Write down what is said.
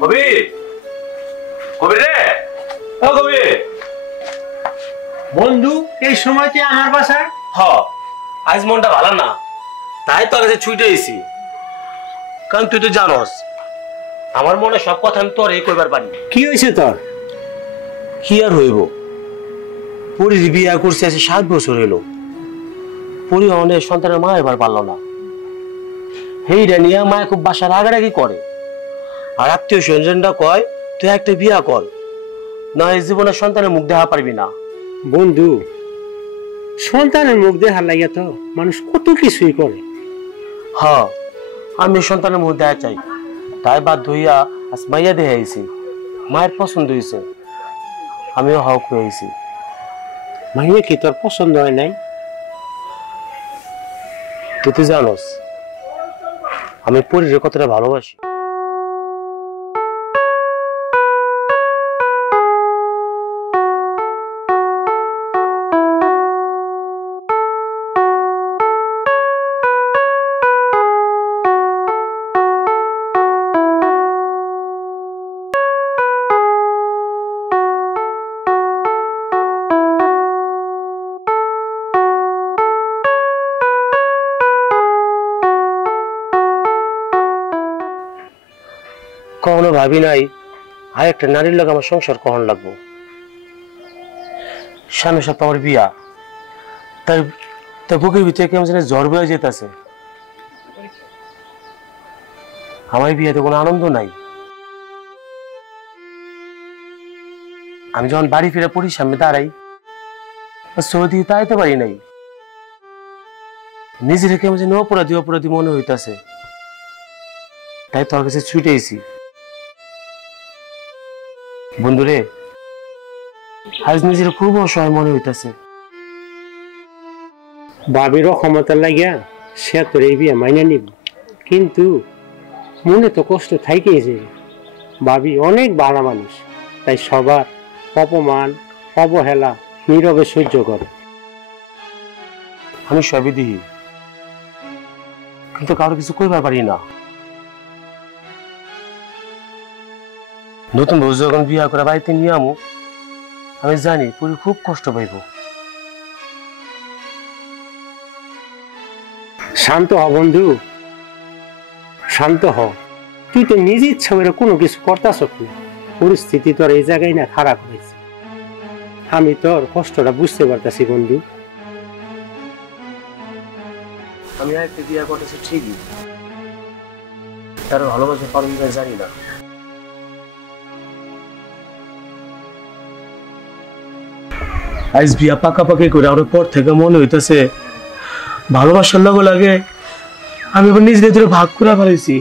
কবির, কবির রে, ও কবির। বন্ধু এই সময়তে আমার বাসায়? হ, আজ মনটা ভালো না, তাই তোর কাছে ছুটে এসেছি। কারণ তুই তো জানোস আমার মনে সব কথা আমি তোর এই কইবার পারি। কি হয়েছে তোর? কি আর হইব, পরির বিয়া করছে আজ 7 বছর হইল। পরি অনেক সন্তানের মা এবার পারল না। হেইটা নিয়ে মা খুব বাসা রাগারাগি করে। আর আত্মীয় স্বজনরা কয় তুই একটা বিয়া কর, না এই জীবনে সন্তানের মুখ দেখা পারবি না। বন্ধু, সন্তানের মুখ দেখার লাগিয়া তো মানুষ কত কিছুই করে। হ, আমি সন্তানের মুখ দেখা চাই, তাই বাধ্য হইয়া আজ মাইয়া দেখে আইছি। মায়ের পছন্দ হয়েছে, আমিও হক হয়েছি। মাইয়া কি তোর পছন্দ হয় নাই? তুই তো জানোস আমি পরির কতটা ভালোবাসি। কখনো ভাবি নাই আর একটা নারীর লোক আমার সংসার কখন লাগবো। সামনে সপ্তাহ আমার বিয়া, তার বুকের ভিতরে কেমন যেন জ্বর বয়ে যেতেছে। আমার বিয়েতে কোনো আনন্দ নাই। আমি যখন বাড়ি ফিরে পড়ি সামনে দাঁড়াই, ছবি দিয়ে তাইতে পারি নাই। নিজের কেমন যেন অপরাধী অপরাধী মনে হইতাছে, তাই তোর কাছে ছুটেছি। বন্ধুরে, আজ নিজের খুব অসহায় মনে হইতাছে। ভাবিরও ক্ষমতা লাগিয়া সে তোর এই বিয়ে মাইনা নিব, কিন্তু মনে তো কষ্ট থাইকেই যে। ভাবি অনেক ভালো মানুষ, তাই সবার অপমান অবহেলা নীরবে সহ্য করে। আমি সবই দিই, কিন্তু কারো কিছু কইবার পারি না। নতুন বউ যখন বিয়া করে বাড়িতে নিয়ে আমু, আমি জানি পুরি খুব কষ্ট পাইব। শান্ত হ বন্ধু, শান্ত হ। তুই তো নিজে ইচ্ছা করে কোনো কিছু করতাস না। পরিস্থিতি তোর এই জায়গায় না খারাপ হয়েছে। আমি তোর কষ্টটা বুঝতে পারতাছি বন্ধু। আমি একটা বিয়া করতেছি ঠিকই, তার ভালোবাসা পারবি না জানি না। আজ বিয়া পাকাপাকি করে আমার পর থেকে মনে হইতেছে ভালোবাসার লগে লাগে আমি আবার নিজেদের ভাগ করে ফেলেছি।